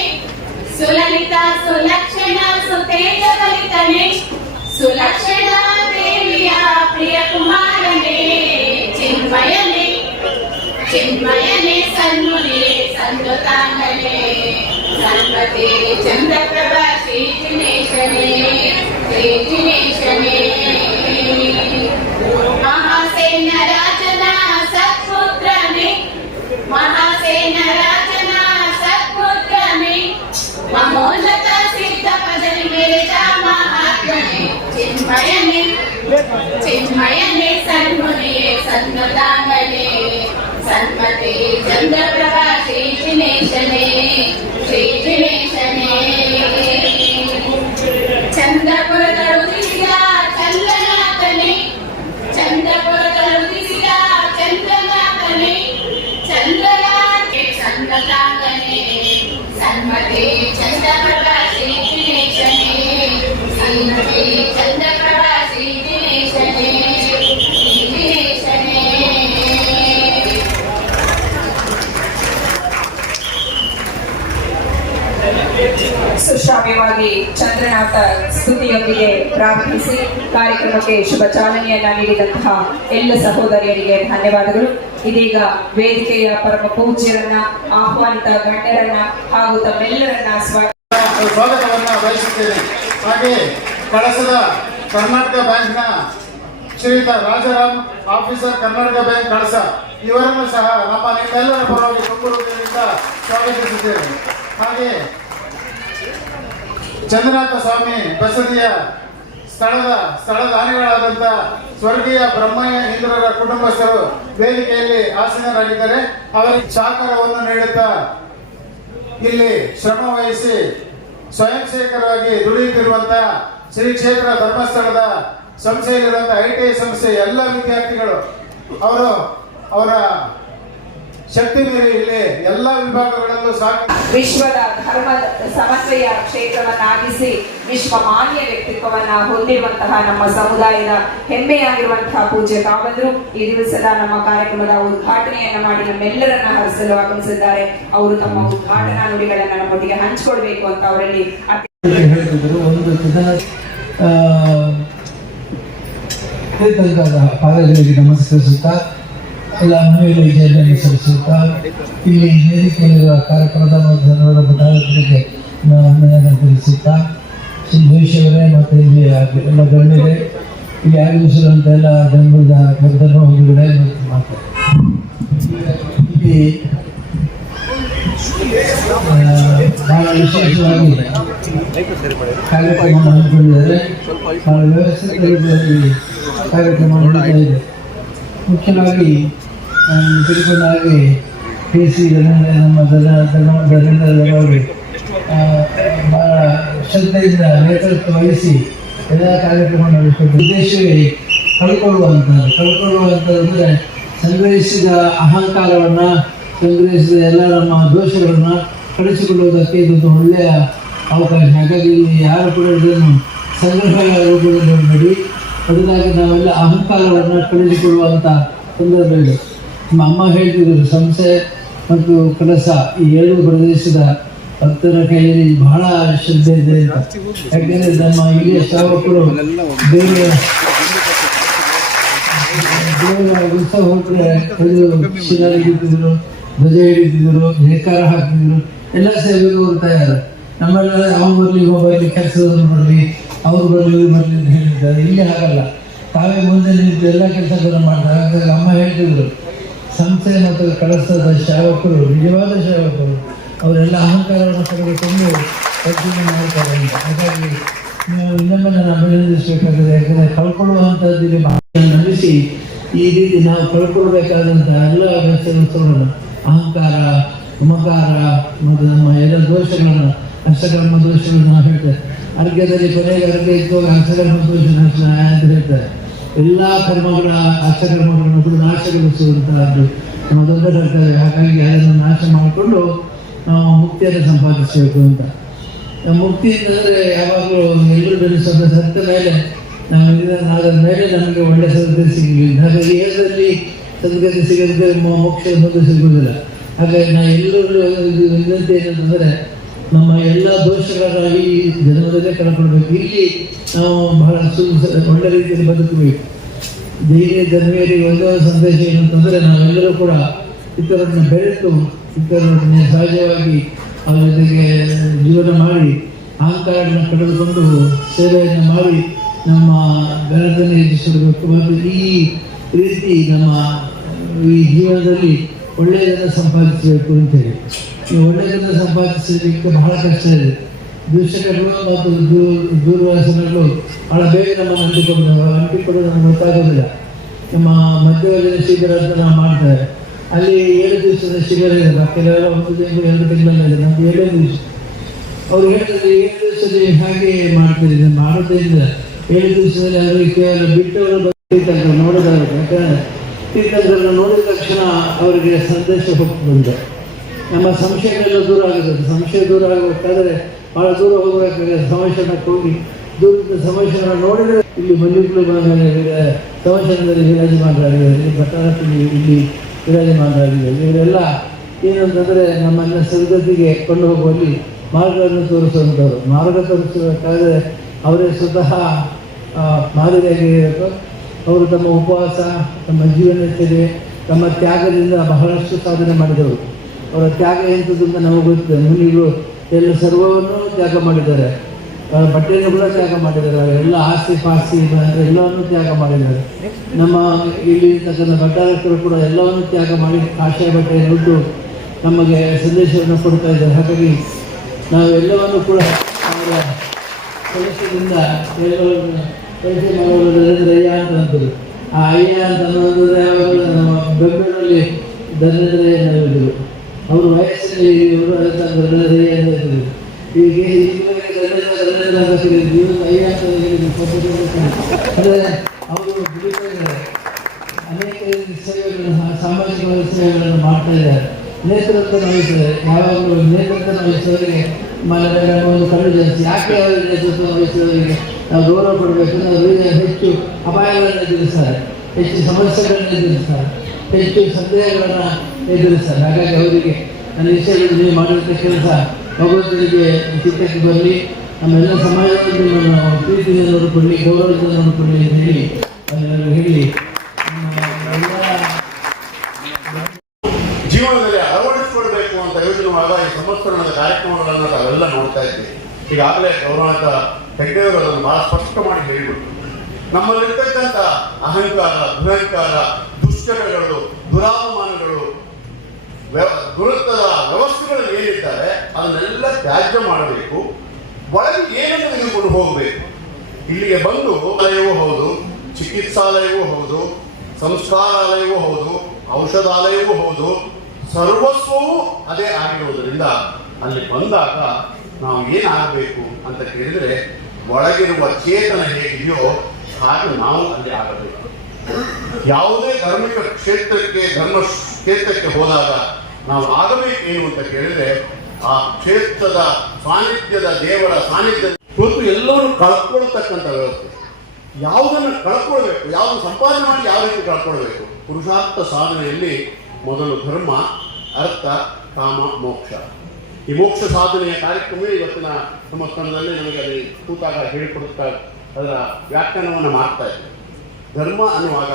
ಸುಲಲಿತಾ ಸುಲಕ್ಷಣ ಸುತೇಜವರಿತನೆ ಸುಲಕ್ಷಣ ದೇವಿಯ ಪ್ರಿಯ ಕುಮಾರನೇ ಚಿನ್ಮಯನೇ ಚಿನ್ಮಯನೇ ಸನ್ಮುನಿ ಸಂದುತಾಂಗನೇ ಸನ್ಮತಿ ಚಂದ್ರಪ್ರಭಾ ಶ್ರೀ ಜಿನೇಶನೇ ಶ್ರೀ ಜಿನೇಶನೇ ಮಹಾಸೇನ ರಾಜನ ಸತ್ಪುತ್ರನೇ ಮಹಾಸೇನ ರಾಜನ ಸತ್ಪುತ್ರನೇ ಮಹೋನ್ನತ ಸಿದ್ಧ ಪದವಿ ಮೇರೆದ ಮಹಾತ್ಮನೇ ಚಿನ್ಮಯನೇ ಚಿನ್ಮಯನೇ ಸನ್ಮುನಿಯೇ ಸನ್ನುತಾಂಗನೇ ಸನ್ಮತಿ ಚಂದ್ರಪ್ರಭಾ ಶ್ರೀ ಜಿನೇಶನೇ ಶ್ರೀ ಜಿನೇಶನೇ ಚಂದ್ರಪುರದಳುದಿಸಿದ ಚಂದ್ರನಾಥನೇ ಚಂದ್ರಪುರದಳುದಿಸಿದ ಚಂದ್ರನಾಥನೇ ಚಂದ್ರನಾಥೆ ಚಂದ್ರತಾಂಗನೇ ಸನ್ಮತಿ ಚಂದ್ರಪ್ರಭಾ ಶ್ರೀ ಜಿನೇಶನೇ ಸನ್ಮತಿ ಚಂದ್ರಪ್ರಭಾ ಶ್ರೀ ಜಿನೇಶನೇ ಶ್ರೀ ಜಿನೇಶನೇ ಸುಶ್ರಾವ್ಯವಾಗಿ ಚಂದ್ರನಾಥ ಸ್ತುತಿಯೊಂದಿಗೆ ಪ್ರಾರಂಭಿಸಿ ಕಾರ್ಯಕ್ರಮಕ್ಕೆ ಶುಭ ಚಾಲನೆಯನ್ನ ನೀಡಿದಂತಹ ಎಲ್ಲ ಸಹೋದರಿಯರಿಗೆ ಧನ್ಯವಾದಗಳು. ಇದೀಗ ವೇದಿಕೆಯ ಪರಮ ಪೂಜ್ಯರನ್ನ ಆಹ್ವಾನಿತ ಗಣ್ಯರನ್ನ ಹಾಗೂ ತಮ್ಮೆಲ್ಲರನ್ನ ಸ್ವಾಗತವನ್ನ ಬಯಸುತ್ತೇನೆ. ಹಾಗೆ ಕಳಸದ ಕರ್ನಾಟಕ ಬ್ಯಾಂಕ್ನ ಶ್ರೀಯುತ ರಾಜಾರಾಮ್ ಆಫೀಸರ್ ಕರ್ನಾಟಕ ಬ್ಯಾಂಕ್ ಕಳಸ ಇವರನ್ನು ಸಹ ನಮ್ಮ ನಿಮ್ಮೆಲ್ಲರ ಪರವಾಗಿ ತುಂಬ ಹೃದಯದಿಂದ ಸ್ವಾಗತಿಸುತ್ತೇನೆ. ಹಾಗೆ ಚಂದ್ರನಾಥ ಸ್ವಾಮಿ ಬಸದಿಯ ಸ್ಥಳದಾನಿಗಳಾದಂಥ ಸ್ವರ್ಗೀಯ ಬ್ರಹ್ಮಯ್ಯ ಇಂದ್ರರ ಕುಟುಂಬಸ್ಥರು ವೇದಿಕೆಯಲ್ಲಿ ಆಸೀನರಾಗಿದ್ದಾರೆ. ಅವರಿಗೆ ಸಹಕಾರವನ್ನು ನೀಡುತ್ತಾ ಇಲ್ಲಿ ಶ್ರಮ ವಹಿಸಿ ಸ್ವಯಂ ಸೇವಕರಾಗಿ ದುಡಿಯುತ್ತಿರುವಂತಹ ಶ್ರೀ ಕ್ಷೇತ್ರ ಧರ್ಮಸ್ಥಳದ ಸಂಸ್ಥೆಯಲ್ಲಿರುವಂತಹ ITI ಸಂಸ್ಥೆ ಎಲ್ಲ ವಿದ್ಯಾರ್ಥಿಗಳು ಅವರ ಶಕ್ತಿ ಮೀರಿ ಇಲ್ಲಿ ಎಲ್ಲ ವಿಭಾಗಗಳಲ್ಲೂ ವಿಶ್ವದ ಧರ್ಮ ಸಮನ್ವಯ ಕ್ಷೇತ್ರವನ್ನಾಗಿಸಿ ವಿಶ್ವ ಮಾನ್ಯ ವ್ಯಕ್ತಿತ್ವವನ್ನ ಹೊಂದಿರುವಂತಹ ನಮ್ಮ ಸಮುದಾಯದ ಹೆಮ್ಮೆಯಾಗಿರುವಂತಹ ಪೂಜ್ಯ ಕಾವಂದರು ಈ ದಿವಸದ ನಮ್ಮ ಕಾರ್ಯಕ್ರಮದ ಉದ್ಘಾಟನೆಯನ್ನ ಮಾಡಿ ನಮ್ಮೆಲ್ಲರನ್ನ ಹರಿಸಲು ಆಗಮಿಸಿದ್ದಾರೆ. ಅವರು ತಮ್ಮ ಉದ್ಘಾಟನಾ ನುಡಿಗಳನ್ನ ನಮ್ಮೊಟ್ಟಿಗೆ ಹಂಚಿಕೊಳ್ಬೇಕು ಅಂತ ಅವರಲ್ಲಿ ಪಾದಗಳಿಗೆ ನಮಸ್ಕರಿಸುತ್ತಾ ಎಲ್ಲ ಮನೆಯಲ್ಲಿ ಜಯವನ್ನು ಸಲ್ಲಿಸುತ್ತಾ ಇಲ್ಲಿ ವೇದಿಕೆಯಲ್ಲಿರುವ ಕಾರ್ಯಕ್ರಮದ ಜನರ ಬಟಾಳಗಳಿಗೆ ವಂದನೆಯನ್ನು ತಿಳಿಸುತ್ತಾ ಶ್ರೀ ಜೋಶಿಯವರೇ ಮತ್ತು ಇಲ್ಲಿ ಎಲ್ಲ ಗಣ್ಯರೇ ಇಲ್ಲಿ ಆಗಮಿಸಿರುವಂಥ ಎಲ್ಲ ಜನರದ ಗದ್ದನ ಹೊಂದಿಗಡೆ ಮತ್ತು ಮಾತಾಡಿ ಇಲ್ಲಿ ಬಹಳ ವಿಶೇಷವಾಗಿ ಕಾರ್ಯಕ್ರಮ ಹಮ್ಮಿಕೊಂಡಿದ್ದಾರೆ. ಬಹಳ ವ್ಯವಸ್ಥಿತ ರೀತಿಯಲ್ಲಿ ಕಾರ್ಯಕ್ರಮ ನಡೀತಾ ಇದೆ. ಮುಖ್ಯವಾಗಿ ತಿರುಪತಿ KC ನಮ್ಮ ಧರ್ಮೇಂದ್ರ ಬಹಳ ಶ್ರದ್ಧೆಯಿಂದ ನೇತೃತ್ವ ವಹಿಸಿ ಎಲ್ಲ ಕಾರ್ಯಕ್ರಮ ನಡೆಸಿಕೊಂಡು ಉದ್ದೇಶವೇ ಕಳ್ಕೊಳ್ಳುವಂಥದ್ದು ಸಂಗ್ರಹಿಸಿದ ಅಹಂಕಾರವನ್ನು ಸಂಗ್ರಹಿಸಿದ ಎಲ್ಲ ನಮ್ಮ ದೋಷಗಳನ್ನು ಕಳಿಸಿಕೊಳ್ಳುವುದಕ್ಕೆ ಇದೊಂದು ಒಳ್ಳೆಯ ಅವಕಾಶ. ಹಾಗಾಗಿ ಯಾರು ಕೂಡ ಇದನ್ನು ಸಂಗ್ರಹ ರೂಪದಲ್ಲಿ ನೋಡಿ ಅದಕ್ಕಾಗಿ ನಾವೆಲ್ಲ ಅಹಂಕಾರವನ್ನು ಕಳಿಸಿಕೊಳ್ಳುವಂಥ ಸಂದರ್ಭ ಇದೆ. ನಮ್ಮ ಅಮ್ಮ ಹೇಳ್ತಿದ್ರು ಸಂಸ್ಥೆ ಮತ್ತು ಕೆಲಸ ಈ ಎರಡು ಪ್ರದೇಶದ ಭಕ್ತರ ಕೈಯಲ್ಲಿ ಬಹಳ ಶ್ರದ್ಧೆ ಇದೆ ಅಂತ. ಯಾಕೆಂದರೆ ನಮ್ಮ ಇಲ್ಲಿಯ ಶ್ರಾವಕರು ಬೇರೆ ಉತ್ಸವ ಹೋದರೆ ಶಿಲಾರಿ ಹಿಡಿತಿದ್ರು, ಧ್ವಜ ಹಿಡಿತಿದ್ರು, ನೇಕಾರ ಹಾಕ್ತಿದ್ರು, ಎಲ್ಲ ಸೇವೆಗೂ ಅವರು ತಯಾರು. ನಮ್ಮೆಲ್ಲ ಅವ್ರು ಬರಲಿ ಬರಲಿ ಕೆಲಸದವ್ರು ಬರಲಿ ಅವ್ರು ಬರಲಿ ಇವ್ರು ಬರಲಿ ಅಂತ ಹೇಳಿದ್ದಾರೆ. ಇಲ್ಲಿ ಹಾಗಲ್ಲ, ತಾವೇ ಮುಂದೆ ನಿಂತು ಎಲ್ಲ ಕೆಲಸಗಳನ್ನು ಮಾಡ್ತಾರೆ. ಹಾಗಾಗಿ ಅಮ್ಮ ಹೇಳ್ತಿದ್ರು ಸಂಸ್ಥೆ ಮತ್ತು ಕಳಸದ ಶ್ರಾವಕರು ನಿಜವಾದ ಶ್ರಾವಕರು, ಅವರೆಲ್ಲ ಅಹಂಕಾರವನ್ನು ತೆಗೆದುಕೊಂಡು ಅರ್ಜುನ ಮಾಡ್ತಾರೆ ಅಂತ. ಹಾಗಾಗಿ ನೀವು ಇನ್ನೊಮ್ಮೆ ನಾನು ಅಭಿನಂದಿಸಬೇಕಾಗಿದೆ. ಯಾಕಂದರೆ ಕಳ್ಕೊಳ್ಳುವಂಥದ್ದು ನಡೆಸಿ ಈ ರೀತಿ ನಾವು ಕಳ್ಕೊಳ್ಬೇಕಾದಂಥ ಎಲ್ಲ ವ್ಯವಸ್ಥೆಗಳನ್ನು ಅಹಂಕಾರ, ಮಮಕಾರ ಮತ್ತು ನಮ್ಮ ಎಲ್ಲ ದೋಷಗಳನ್ನು ಅಷ್ಟಕರ್ಮ ದೋಷಗಳನ್ನು ನಾವು ಹೇಳ್ತೇವೆ. ಅರ್ಘ್ಯದಲ್ಲಿ ಕೊನೆಗೆ ಅರ್ಘ್ಯ ಇದ್ದಾಗ ಅಷ್ಟಕರ್ಮ ದೋಷ ನಾಶ ಅಂತ ಹೇಳ್ತಾರೆ. ಎಲ್ಲ ಕರ್ಮಗಳ ಅಷ್ಟಕರ್ಮಗಳನ್ನು ಕೂಡ ನಾಶಗೊಳಿಸುವಂತಹದ್ದು ನಮ್ಮ ದೊಡ್ಡ ಕರ್ತವ್ಯ. ಹಾಗಾಗಿ ಅದನ್ನು ನಾಶ ಮಾಡಿಕೊಂಡು ನಾವು ಮುಕ್ತಿಯನ್ನು ಸಂಪಾದಿಸಬೇಕು ಅಂತ. ಮುಕ್ತಿ ಅಂತಂದರೆ ಯಾವಾಗಲೂ ಎಲ್ಲರೂ ಸತ್ತ ಮೇಲೆ ನಾವು ಅದರ ಮೇಲೆ ನಮಗೆ ಒಳ್ಳೆಯ ಸದ್ಗತಿ ಸಿಗಲಿಲ್ಲ. ಹಾಗಾಗಿ ಏಳರಲ್ಲಿ ಸದ್ಗತಿ ಸಿಗದೆ ಮೋಕ್ಷ ಬಂದು ಸಿಗುವುದಿಲ್ಲ. ಹಾಗಾಗಿ ನಾವು ಎಲ್ಲರೂ ವಿನಂತಿ ಏನಂತಂದರೆ ನಮ್ಮ ಎಲ್ಲ ದೋಷಗಳ ಈ ಜನ್ಮದಲ್ಲೇ ಕಳ್ಕೊಳ್ಬೇಕು. ಇಲ್ಲಿ ನಾವು ಬಹಳ ಒಳ್ಳೆ ರೀತಿಯಲ್ಲಿ ಬದುಕಬೇಕು. ಧೈರ್ಯ ಧರ್ಮೀಯರಿಗೆ ಒಂದೇ ಸಂದೇಶ ಏನಂತಂದರೆ ನಾವೆಲ್ಲರೂ ಕೂಡ ಇತರರನ್ನು ಬೆರೆತು ಇತರರನ್ನು ಸಹಜವಾಗಿ ಅವರ ಜೊತೆಗೆ ಜೀವನ ಮಾಡಿ ಅಹಂಕಾರಗಳನ್ನು ಕಳೆದುಕೊಂಡು ಸೇವೆಯನ್ನು ಮಾಡಿ ನಮ್ಮ ಘನತೆಯನ್ನು ಹೆಚ್ಚಿಸಬೇಕು. ಮತ್ತು ಈ ರೀತಿ ನಮ್ಮ ಈ ಜೀವನದಲ್ಲಿ ಒಳ್ಳೆಯದನ್ನು ಸಂಪಾದಿಸಬೇಕು ಅಂತೇಳಿ. ಈ ಒಳ್ಳೆಯದನ್ನು ಸಂಪಾದಿಸಲಿಕ್ಕೆ ಬಹಳ ಕಷ್ಟ ಇದೆ. ದೂಷಕಗಳು ಮತ್ತು ದೂರ್ವಾಸನೆಗಳು ಬಹಳ ಬೇಗ ನಮ್ಮನ್ನು ಅಂಟಿಕೊಂಡು ನಮ್ಗೆ ಗೊತ್ತಾಗೋದಿಲ್ಲ. ನಮ್ಮ ಮಧ್ಯವರ್ಗದ ಶಿಬಿರ ಅಂತ ನಾವು ಮಾಡ್ತಾರೆ. ಅಲ್ಲಿ 7 ದಿವಸದ ಶಿಬಿರ ಇದೆ. ಕೆಲವೆಲ್ಲ 1 ತಿಂಗಳು 2 ತಿಂಗಳಲ್ಲ ಇದೆ. ನಮ್ದು 7 ದಿವಸ. ಅವ್ರು ಹೇಳ್ತಾರೆ 7 ದಿವಸದಲ್ಲಿ ಹಾಗೆ ಮಾಡ್ತಿದ್ದಾರೆ. ಮಾಡೋದ್ರಿಂದ 7 ದಿವಸದಲ್ಲಿ ಅವರಿಗೆ ಕೇವಲ ಬಿಟ್ಟವರು ತೀರ್ಥಂಕರು ನೋಡೋದಾಗುತ್ತೆ. ಯಾಕಂದರೆ ತೀರ್ಥಂಕರನ್ನು ನೋಡಿದ ತಕ್ಷಣ ಅವರಿಗೆ ಸಂದೇಶ ಹೋಗ್ತದೆ. ನಮ್ಮ ಸಂಶಯಗಳೆಲ್ಲ ದೂರ ಆಗುತ್ತೆ. ಸಂಶಯ ದೂರ ಆಗಬೇಕಾದ್ರೆ ಭಾಳ ದೂರ ಹೋಗಬೇಕಾದ್ರೆ ಸಮಸ್ಯೆನಕ್ಕೆ ಹೋಗಿ ದೂರದ ಸಮಸ್ಯೆಯನ್ನು ನೋಡಿದರೆ ಇಲ್ಲಿ ಮಲ್ಲಿಗಳು ಸಮಸ್ಯೆನಲ್ಲಿ ವಿರಾಜಮಾನರಾಗಿದ್ದಾರೆ, ಇಲ್ಲಿ ಭಟ್ಟಾರದಲ್ಲಿ ಇಲ್ಲಿ ವಿರಾಜಮಾನರಾಗಿದ್ದಾರೆ. ಇವರೆಲ್ಲ ಏನಂತಂದರೆ ನಮ್ಮನ್ನ ಸದ್ಗತಿಗೆ ಕೊಂಡು ಹೋಗುವಲ್ಲಿ ಮಾರ್ಗವನ್ನು ತೋರಿಸುವಂಥವ್ರು. ಮಾರ್ಗ ತೋರಿಸಬೇಕಾದ್ರೆ ಅವರೇ ಸ್ವತಃ ಮಾದರಿಯಾಗಿರಬೇಕು. ಅವರು ತಮ್ಮ ಉಪವಾಸ, ತಮ್ಮ ಜೀವನಚರ್ಯೆ, ತಮ್ಮ ತ್ಯಾಗದಿಂದ ಬಹಳಷ್ಟು ಸಾಧನೆ ಮಾಡಿದವರು. ಅವರ ತ್ಯಾಗ ಎಂಥದ್ದು ಅಂತ ನಮಗೆ ಗೊತ್ತಿದೆ. ಮುನಿಗಳು ಎಲ್ಲ ಸರ್ವವನ್ನು ತ್ಯಾಗ ಮಾಡಿದ್ದಾರೆ, ಬಟ್ಟೆಯನ್ನು ಕೂಡ ತ್ಯಾಗ ಮಾಡಿದ್ದಾರೆ, ಎಲ್ಲ ಆಸ್ತಿ ಪಾಸ್ತಿ ಎಲ್ಲವನ್ನು ತ್ಯಾಗ ಮಾಡಿದ್ದಾರೆ. ನಮ್ಮ ಇಲ್ಲಿ ಇರ್ತಕ್ಕಂಥ ಭಟ್ಟಾರಕರು ಕೂಡ ಎಲ್ಲವನ್ನು ತ್ಯಾಗ ಮಾಡಿ ಆಶಯ ಬಟ್ಟೆಯನ್ನು ಉಟ್ಟು ನಮಗೆ ಸಂದೇಶವನ್ನು ಕೊಡ್ತಾ ಇದ್ದಾರೆ. ಹಾಗಾಗಿ ನಾವು ಎಲ್ಲವನ್ನು ಕೂಡ ಅವರ ಕೆಲಸದಿಂದ ವಯಸ್ಸಿನ ಮಗಳು ಅಯ್ಯ ಅಂತ ಅಂತದ್ದು. ಆ ಅಯ್ಯ ಅಂತ ಅನ್ನೋದ್ರೆ ಯಾವಾಗಲೂ ನಮ್ಮ ಬೆಂಗಳೂರಲ್ಲಿ ಧನಂಜಯ ಹೇಳಿದ್ರು. ಅವರು ವಯಸ್ಸಿನಲ್ಲಿ ಇವರು ಧನಂಜಯ ಅಂತ ಹೇಳಿದ್ರು. ಈಗ ಅಯ್ಯ ಅಂತ ಅಂದರೆ ಅವರು ದುಡಿತಾ ಇದ್ದಾರೆ. ಅನೇಕ ಸೇವೆಗಳನ್ನು ಸಾಮಾಜಿಕ ಸೇವೆಗಳನ್ನು ಮಾಡ್ತಾ ಇದ್ದಾರೆ. ನೇತೃತ್ವ ವಹಿಸಿದ್ದಾರೆ. ಯಾವಾಗಲೂ ನೇತೃತ್ವ ವಹಿಸಿದವರಿಗೆ ಒಂದು ಕರುಳು ಜಾಸ್ತಿ. ಯಾಕೆ ಅವರಿಗೆ ನೇತೃತ್ವ ವಹಿಸಿದವರಿಗೆ ನಾವು ಗೌರವ ಕೊಡಬೇಕು. ಅವರಿಗೆ ಹೆಚ್ಚು ಅಪಾಯಗಳನ್ನು ಎದುರಿಸ್ತಾರೆ, ಹೆಚ್ಚು ಸಮಸ್ಯೆಗಳನ್ನು ಎದುರಿಸ್ತಾರೆ, ಹೆಚ್ಚು ಸಂದೇಹಗಳನ್ನು ಎದುರಿಸ್ತಾರೆ. ಹಾಗಾಗಿ ಅವರಿಗೆ ನನ್ನ ವಿಷಯಗಳು ನೀವು ಮಾಡಿದ ಕೆಲಸ ಭಗವಂತನಿಗೆ ಚಿತ್ತಕ್ಕೆ ಬರಲಿ, ನಮ್ಮೆಲ್ಲ ಸಮಾಜದಲ್ಲಿ ನಾವು ಪ್ರೀತಿಯಿಂದ ನೋಡಿಕೊಳ್ಳಿ, ಗೌರವದಿಂದ ನೋಡಿಕೊಳ್ಳಿ ಅಂತ ಹೇಳಿ ಹೇಳಿ ಜೀವನದಲ್ಲಿ ಅಳವಡಿಸಿಕೊಳ್ಬೇಕು ಅಂತ ಯೋಜನೆಯಾದ ಈ ಸಂವತ್ಸರಣದ ಕಾರ್ಯಕ್ರಮಗಳನ್ನು ನಾವೆಲ್ಲ ನೋಡ್ತಾ ಇದ್ದೀವಿ. ಈಗಾಗಲೇ ಗೌರವಾನ್ವಿತ ಹೆಗ್ಡೆಯವರು ಅದನ್ನು ಬಹಳ ಸ್ಪಷ್ಟ ಮಾಡಿ ಹೇಳಿಬಿಟ್ಟು ನಮ್ಮಲ್ಲಿರ್ತಕ್ಕಂಥ ಅಹಂಕಾರ, ದುರಹಂಕಾರ, ದುಶ್ಚಟಗಳು, ದುರಾಪಮಾನಗಳು, ದುರತ್ವದ ವ್ಯವಸ್ಥೆಗಳು ಏನಿದ್ದಾರೆ ಅದನ್ನೆಲ್ಲ ತ್ಯಾಜ್ಯ ಮಾಡಬೇಕು. ಒಳಗೆ ಏನನ್ನು ತೆಗೆದುಕೊಂಡು ಹೋಗಬೇಕು. ಇಲ್ಲಿಗೆ ಬಂದು ಆಲಯವೂ ಹೌದು, ಚಿಕಿತ್ಸಾಲಯವೂ ಹೌದು, ಸಂಸ್ಕಾರಾಲಯವೂ ಹೌದು, ಔಷಧಾಲಯವೂ ಹೌದು, ಸರ್ವಸ್ವವೂ ಅದೇ ಆಗಿರುವುದರಿಂದ ಅಲ್ಲಿ ಬಂದಾಗ ನಾವು ಏನಾಗಬೇಕು ಅಂತ ಕೇಳಿದರೆ ಒಳಗಿರುವ ಚೇತನ ಹೇಗಿದೆಯೋ ಹಾಗೆ ನಾವು ಅಲ್ಲಿ ಆಗಬೇಕು. ಯಾವುದೇ ಧಾರ್ಮಿಕ ಕ್ಷೇತ್ರಕ್ಕೆ, ಧರ್ಮ ಕ್ಷೇತ್ರಕ್ಕೆ ಹೋದಾಗ ನಾವು ಆಗಬೇಕೇನು ಅಂತ ಕೇಳಿದರೆ ಆ ಕ್ಷೇತ್ರದ ಸಾನ್ನಿಧ್ಯದ, ದೇವರ ಸಾನ್ನಿಧ್ಯ ಇವತ್ತು ಎಲ್ಲರೂ ಕಳ್ಕೊಳ್ತಕ್ಕಂಥ ವ್ಯವಸ್ಥೆ. ಯಾವುದನ್ನು ಕಳ್ಕೊಳ್ಬೇಕು, ಯಾವುದನ್ನು ಸಂಪಾದನೆ ಮಾಡಿ ಯಾವ ರೀತಿ ಕಳ್ಕೊಳ್ಬೇಕು. ಪುರುಷಾರ್ಥ ಸಾಧನೆಯಲ್ಲಿ ಮೊದಲು ಧರ್ಮ, ಅರ್ಥ, ಕಾಮ, ಮೋಕ್ಷ. ಈ ಮೋಕ್ಷ ಸಾಧನೆಯ ಕಾರ್ಯಕ್ರಮ ಇವತ್ತಿನ ಸಂಸ್ಥಾನದಲ್ಲಿ ನಮಗೆ ಅಲ್ಲಿ ಕೂತಾಗ ಹೇಳಿಕೊಡುತ್ತಾ ಅದರ ವ್ಯಾಖ್ಯಾನವನ್ನು ಮಾಡ್ತಾ ಇದ್ದೀವಿ. ಧರ್ಮ ಅನ್ನುವಾಗ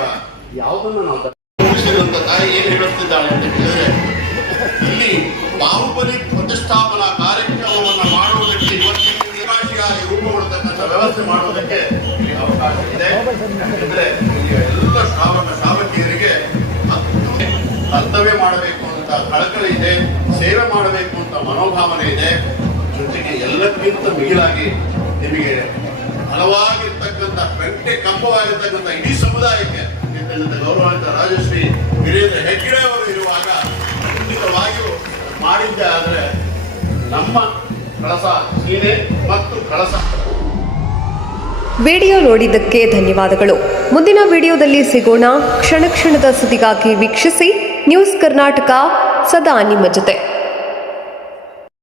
ಯಾವುದನ್ನು ನಾವು ಮುಗಿಸಿರುವಂಥ ತಾಯಿ ಏನು ಹೇಳುತ್ತಿದ್ದಾಳೆ ಅಂತ ಹೇಳಿದರೆ, ಇಲ್ಲಿ ಬಾಹುಬಲಿ ಪ್ರತಿಷ್ಠಾಪನಾ ಕಾರ್ಯಕ್ರಮವನ್ನು ಮಾಡುವುದಕ್ಕೆ ಇವತ್ತಿನ ನಿರಾಶಿಯಾಗಿ ರೂಪುಗೊಳ್ಳತಕ್ಕಂಥ ವ್ಯವಸ್ಥೆ ಮಾಡುವುದಕ್ಕೆ ಅವಕಾಶ ಇದೆ. ಅಂದರೆ ಎಲ್ಲ ಶ್ರಾವಕಿಯರಿಗೆ ಕರ್ತವ್ಯ ಮಾಡಬೇಕು ಅಂತ ಕಳಕಳಿ ಇದೆ, ಸೇವೆ ಮಾಡಬೇಕು ಅಂತ ಮನೋಭಾವನೆ ಇದೆ. ಜೊತೆಗೆ ಎಲ್ಲಕ್ಕಿಂತ ಮಿಗಿಲಾಗಿ ನಿಮಗೆ ಹಲವಾಗಿರ್ತಕ್ಕಂಥ ಗಂಟೆ ಕಂಬವಾಗಿರ್ತಕ್ಕಂಥ ಇಡೀ ಸಮುದಾಯಕ್ಕೆ ಗೌರವಾನ್ವಿತ ರಾಜಶ್ರೀ ವೀರೇಂದ್ರ ಹೆಗ್ಗಡೆ ಅವರು ಇರುವಾಗ ಖಂಡಿತವಾಗಿಯೂ ಮಾಡಿದ್ದೆ. ಆದರೆ ನಮ್ಮ ಕಳಸ ಸೀನೆ ಮತ್ತು ಕಳಸ. ವಿಡಿಯೋ ನೋಡಿದ್ದಕ್ಕೆ ಧನ್ಯವಾದಗಳು. ಮುಂದಿನ ವಿಡಿಯೋದಲ್ಲಿ ಸಿಗೋಣ. ಕ್ಷಣ ಕ್ಷಣದ ಸುದ್ದಿಗಾಗಿ ವೀಕ್ಷಿಸಿ ನ್ಯೂಸ್ ಕರ್ನಾಟಕ, ಸದಾ ನಿಮ್ಮ ಜೊತೆ.